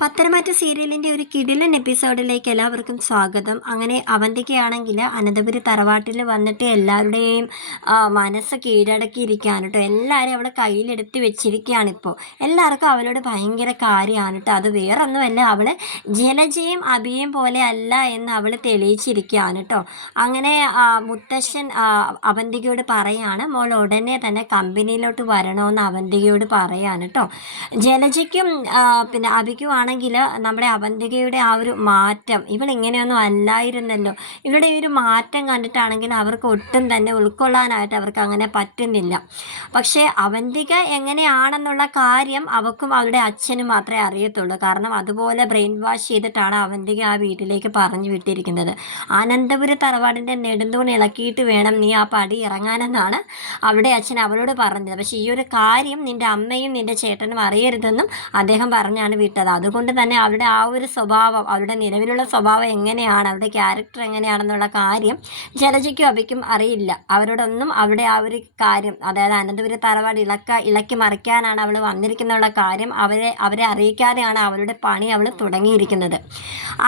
പത്തരമാറ്റ സീരിയലിൻ്റെ ഒരു കിടിലൻ എപ്പിസോഡിലേക്ക് എല്ലാവർക്കും സ്വാഗതം. അങ്ങനെ അവന്തികയാണെങ്കിൽ അനന്തപുരി തറവാട്ടിൽ വന്നിട്ട് എല്ലാവരുടെയും മനസ്സ് കീഴടക്കിയിരിക്കുകയാണ് കേട്ടോ. എല്ലാവരും അവളെ കയ്യിലെടുത്ത് വെച്ചിരിക്കുകയാണ്. ഇപ്പോൾ എല്ലാവർക്കും അവളോട് ഭയങ്കര കാര്യമാണ് കേട്ടോ. അത് വേറൊന്നുമല്ല, അവൾ ജലജയും അഭിയും പോലെ അല്ല എന്ന് അവൾ തെളിയിച്ചിരിക്കുകയാണ് കേട്ടോ. അങ്ങനെ മുത്തശ്ശൻ അവന്തികയോട് പറയാണ്, മോൾ ഉടനെ തന്നെ കമ്പനിയിലോട്ട് വരണമെന്ന് അവന്തികയോട് പറയാണ് കേട്ടോ. ജലജയ്ക്കും പിന്നെ അഭിക്കുമാണ് ആണെങ്കിൽ നമ്മുടെ അവന്തികയുടെ ആ ഒരു മാറ്റം, ഇവളിങ്ങനെയൊന്നും അല്ലായിരുന്നല്ലോ, ഇവളുടെ ഈ ഒരു മാറ്റം കണ്ടിട്ടാണെങ്കിൽ അവർക്ക് ഒട്ടും തന്നെ ഉൾക്കൊള്ളാനായിട്ട് അവർക്ക് അങ്ങനെ പറ്റുന്നില്ല. പക്ഷേ അവന്തിക എങ്ങനെയാണെന്നുള്ള കാര്യം അവൾക്കും അവളുടെ അച്ഛനും മാത്രമേ അറിയത്തുള്ളൂ. കാരണം അതുപോലെ ബ്രെയിൻ വാഷ് ചെയ്തിട്ടാണ് അവന്തിക ആ വീട്ടിലേക്ക് പറഞ്ഞു വിട്ടിരിക്കുന്നത്. അനന്തപുര തറവാടിൻ്റെ നെടുന്തൂൺ ഇളക്കിയിട്ട് വേണം നീ ആ പടി ഇറങ്ങാനെന്നാണ് അവളുടെ അച്ഛൻ അവളോട് പറഞ്ഞത്. പക്ഷേ ഈ ഒരു കാര്യം നിൻ്റെ അമ്മയും നിൻ്റെ ചേട്ടനും അറിയരുതെന്നും അദ്ദേഹം പറഞ്ഞാണ് വിട്ടത്. അതുകൊണ്ട് തന്നെ അവരുടെ ആ ഒരു സ്വഭാവം, അവരുടെ നിലവിലുള്ള സ്വഭാവം എങ്ങനെയാണ്, അവരുടെ ക്യാരക്ടർ എങ്ങനെയാണെന്നുള്ള കാര്യം ജലജയ്ക്കും അഭിക്കും അറിയില്ല. അവരോടൊന്നും അവിടെ ആ ഒരു കാര്യം, അതായത് അനന്തപുര തറവാട് ഇളക്കി മറിക്കാനാണ് അവൾ വന്നിരിക്കുന്നുള്ള കാര്യം അവരെ അറിയിക്കാതെയാണ് അവളുടെ പണി അവൾ തുടങ്ങിയിരിക്കുന്നത്.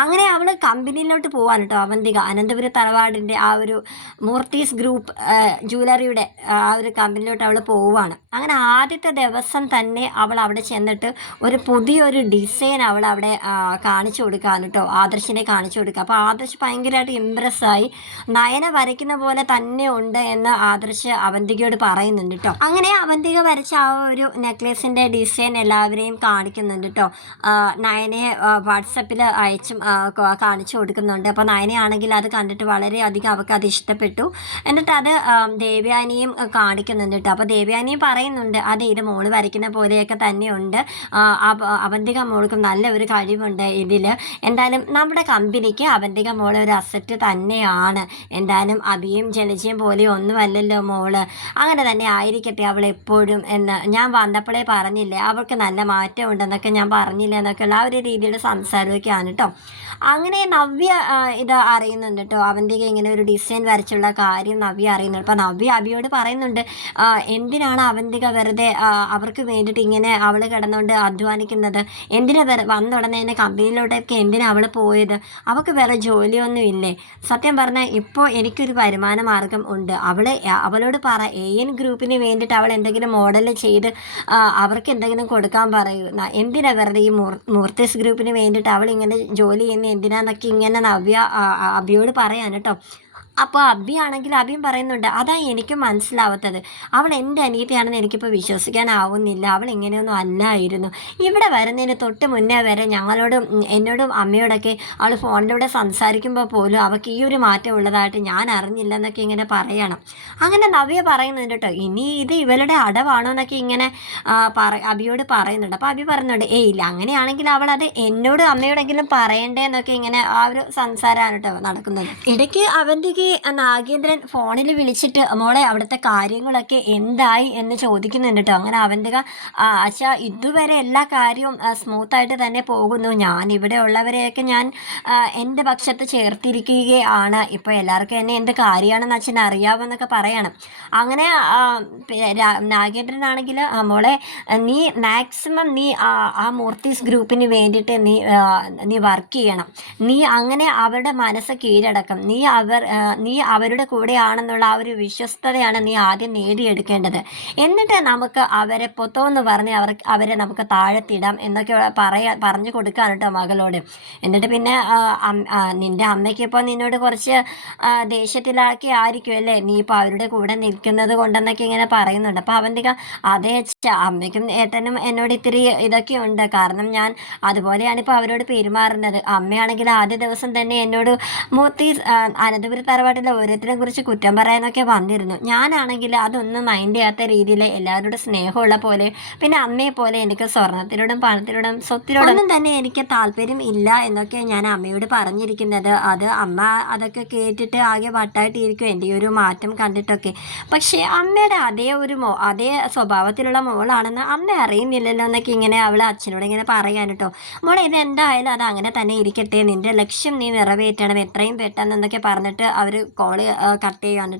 അങ്ങനെ അവൾ കമ്പനിയിലോട്ട് പോവാണ് കേട്ടോ. അവന്തിക അനന്തപുര തറവാടിൻ്റെ ആ ഒരു മൂർത്തീസ് ഗ്രൂപ്പ് ജ്വല്ലറിയുടെ ആ ഒരു കമ്പനിയിലോട്ട് അവൾ പോവുകയാണ്. അങ്ങനെ ആദ്യത്തെ ദിവസം തന്നെ അവൾ അവിടെ ചെന്നിട്ട് ഒരു പുതിയൊരു ഡിസൈൻ അവൾ അവിടെ കാണിച്ചു കൊടുക്കുകയാണ് കേട്ടോ. ആദർശിനെ കാണിച്ചു കൊടുക്കുക. അപ്പോൾ ആദർശ് ഭയങ്കരമായിട്ട് ഇമ്പ്രസ്സായി. നയന വരയ്ക്കുന്ന പോലെ തന്നെ ഉണ്ട് എന്ന് ആദർശ് അവന്തികയോട് പറയുന്നുണ്ട് കേട്ടോ. അങ്ങനെ അവന്തിക വരച്ച ആ ഒരു നെക്ലേസിൻ്റെ ഡിസൈൻ എല്ലാവരെയും കാണിക്കുന്നുണ്ട് കേട്ടോ. നയനയെ വാട്സപ്പിൽ അയച്ചും കാണിച്ചു കൊടുക്കുന്നുണ്ട്. അപ്പോൾ നയനയാണെങ്കിൽ അത് കണ്ടിട്ട് വളരെയധികം അവൾക്ക് അത് ഇഷ്ടപ്പെട്ടു. എന്നിട്ട് അത് ദേവയാനിയും കാണിക്കുന്നുണ്ട് കേട്ടോ. അപ്പോൾ ദേവയാനിയും പറയുന്നുണ്ട്, അതെ ഇത് മോള് വരയ്ക്കുന്ന പോലെയൊക്കെ തന്നെയുണ്ട്, അവന്തിക മോൾക്കും നല്ല ഒരു കഴിവുണ്ട് ഇതിൽ. എന്തായാലും നമ്മുടെ കമ്പനിക്ക് അവന്തിക മോൾ ഒരു അസറ്റ് തന്നെയാണ്. എന്തായാലും അഭിയും ജലജയും പോലെ ഒന്നുമല്ലല്ലോ മോള്, അങ്ങനെ തന്നെ ആയിരിക്കട്ടെ അവൾ എപ്പോഴും എന്ന് ഞാൻ വന്നപ്പോഴേ പറഞ്ഞില്ലേ, അവൾക്ക് നല്ല മാറ്റം ഉണ്ടെന്നൊക്കെ ഞാൻ പറഞ്ഞില്ല എന്നൊക്കെയുള്ള ആ ഒരു രീതിയിൽ സംസാരമൊക്കെയാണ് കേട്ടോ. അങ്ങനെ നവ്യ ഇത് അറിയുന്നുണ്ട് കേട്ടോ. അവന്തിക ഇങ്ങനെ ഒരു ഡിസൈൻ വരച്ചുള്ള കാര്യം നവ്യ അറിയുന്നുണ്ട്. അപ്പോൾ നവ്യ അഭിയോട് പറയുന്നുണ്ട്, എന്തിനാണ് അവന്തിക വെറുതെ അവർക്ക് വേണ്ടിയിട്ട് ഇങ്ങനെ അവൾ കിടന്നുകൊണ്ട് അധ്വാനിക്കുന്നത്, എന്തിനാ വന്ന ഉടനെ തന്നെ കമ്പനിയിലോട്ടൊക്കെ എന്തിനാണ് അവൾ പോയത്, അവൾക്ക് വേറെ ജോലിയൊന്നും ഇല്ലേ? സത്യം പറഞ്ഞാൽ ഇപ്പോൾ എനിക്കൊരു വരുമാന മാർഗം ഉണ്ട്. അവളോട് പറ, AN ഗ്രൂപ്പിന് വേണ്ടിയിട്ട് അവൾ എന്തെങ്കിലും മോഡൽ ചെയ്ത് അവർക്ക് എന്തെങ്കിലും കൊടുക്കാൻ പറയൂ. എന്തിനാ വെറുതെ ഈ മൂർത്തീസ് ഗ്രൂപ്പിന് വേണ്ടിയിട്ട് അവൾ ഇങ്ങനെ ജോലി ചെയ്യുന്ന എന്തിനാന്നൊക്കെ ഇങ്ങനെ നവ്യ അഭിയോട് പറയാൻ കേട്ടോ. അപ്പോൾ അഭിയാണെങ്കിൽ അഭിയും പറയുന്നുണ്ട്, അതാ എനിക്കും മനസ്സിലാവാത്തത്, അവൾ എൻ്റെ അനിയത്തിയാണെന്ന് എനിക്കിപ്പോൾ വിശ്വസിക്കാനാവുന്നില്ല, അവൾ ഇങ്ങനെയൊന്നും അല്ലായിരുന്നു. ഇവിടെ വരുന്നതിന് തൊട്ട് മുന്നേ വരെ എന്നോടും അമ്മയോടൊക്കെ അവൾ ഫോണിലൂടെ സംസാരിക്കുമ്പോൾ പോലും അവൾക്ക് ഈ ഒരു മാറ്റം ഉള്ളതായിട്ട് ഞാൻ അറിഞ്ഞില്ല എന്നൊക്കെ ഇങ്ങനെ പറയണം. അങ്ങനെ നവ്യ പറയുന്നുണ്ട് കേട്ടോ. ഇനി ഇത് ഇവളുടെ അടവാണോ എന്നൊക്കെ ഇങ്ങനെ അഭിയോട് പറയുന്നുണ്ട്. അപ്പോൾ അഭി പറയുന്നുണ്ട്, ഇല്ല, അങ്ങനെയാണെങ്കിൽ അവൾ അത് എന്നോട് അമ്മയോടെങ്കിലും പറയണ്ടേ എന്നൊക്കെ ഇങ്ങനെ ആ ഒരു സംസാരമാണ് കേട്ടോ നടക്കുന്നത്. ഇടയ്ക്ക് അവൻ്റെ നാഗേന്ദ്രൻ ഫോണിൽ വിളിച്ചിട്ട് മോളെ അവിടുത്തെ കാര്യങ്ങളൊക്കെ എന്തായി എന്ന് ചോദിക്കുന്നുണ്ട് കേട്ടോ. അങ്ങനെ അവന്തിക, അച്ഛാ ഇതുവരെ എല്ലാ കാര്യവും സ്മൂത്തായിട്ട് തന്നെ പോകുന്നു, ഞാൻ ഇവിടെ ഉള്ളവരെയൊക്കെ ഞാൻ എൻ്റെ പക്ഷത്ത് ചേർത്തിരിക്കുകയാണ്, ഇപ്പോൾ എല്ലാവർക്കും എന്നെ എന്ത് കാര്യമാണെന്ന് അച്ഛൻ അറിയാമെന്നൊക്കെ പറയണം. അങ്ങനെ നാഗേന്ദ്രനാണെങ്കിൽ, മോളെ നീ മാക്സിമം നീ ആ മൂർത്തീസ് ഗ്രൂപ്പിന് വേണ്ടിയിട്ട് നീ വർക്ക് ചെയ്യണം, നീ അങ്ങനെ അവരുടെ മനസ്സ് കീഴടക്കും, നീ അവരുടെ കൂടെയാണെന്നുള്ള ആ ഒരു വിശ്വസ്തതയാണ് നീ ആദ്യം നേടിയെടുക്കേണ്ടത്. എന്നിട്ട് നമുക്ക് അവരെ പൊത്തോന്ന് പറഞ്ഞ് അവരെ നമുക്ക് താഴത്തിടാം എന്നൊക്കെ പറഞ്ഞു കൊടുക്കാൻ കേട്ടോ മകളോട്. എന്നിട്ട് പിന്നെ നിൻ്റെ അമ്മയ്ക്ക് ഇപ്പോൾ നിന്നോട് കുറച്ച് ദേഷ്യത്തിലാക്കി ആയിരിക്കും അല്ലേ, നീ ഇപ്പോൾ അവരുടെ കൂടെ നിൽക്കുന്നത് കൊണ്ടെന്നൊക്കെ ഇങ്ങനെ പറയുന്നുണ്ട്. അപ്പോൾ അവന്തിക, അതേ അമ്മയ്ക്കും ഏട്ടനും എന്നോട് ഇത്തിരി ഇതൊക്കെ ഉണ്ട്, കാരണം ഞാൻ അതുപോലെയാണ് ഇപ്പോൾ അവരോട് പെരുമാറുന്നത്. അമ്മയാണെങ്കിൽ ആദ്യ ദിവസം തന്നെ എന്നോട് അനന്തപുര തറവാട്ടിലെ ഓരോരുത്തരെ കുറിച്ച് കുറ്റം പറയാനൊക്കെ വന്നിരുന്നു. ഞാനാണെങ്കിൽ അതൊന്നും മൈൻഡ് ചെയ്യാത്ത രീതിയിൽ എല്ലാവരോടും സ്നേഹമുള്ള പോലെ, പിന്നെ അമ്മയെ പോലെ എനിക്ക് സ്വർണത്തിനോടും പണത്തിനോടും സ്വത്തിനോടൊന്നും തന്നെ എനിക്ക് താല്പര്യം ഇല്ല എന്നൊക്കെ ഞാൻ അമ്മയോട് പറഞ്ഞിരിക്കുന്നത്. അത് അമ്മ അതൊക്കെ കേട്ടിട്ട് ആകെ വട്ടായിട്ടിരിക്കും എൻ്റെ ഈ ഒരു മാറ്റം കണ്ടിട്ടൊക്കെ. പക്ഷേ അമ്മയുടെ അതേ സ്വഭാവത്തിലുള്ള മോളാണെന്ന് അമ്മ അറിയുന്നില്ലല്ലോ എന്നൊക്കെ ഇങ്ങനെ അവൾ അച്ഛനോട് ഇങ്ങനെ പറയാൻ കേട്ടോ. മോളെ ഇതെന്തായാലും അത് അങ്ങനെ തന്നെ ഇരിക്കട്ടെ, നിൻ്റെ ലക്ഷ്യം നീ നിറവേറ്റണം എത്രയും പെട്ടെന്ന് എന്നൊക്കെ പറഞ്ഞിട്ട് അവർ കോള് കട്ട് ചെയ്യുകയാണ്.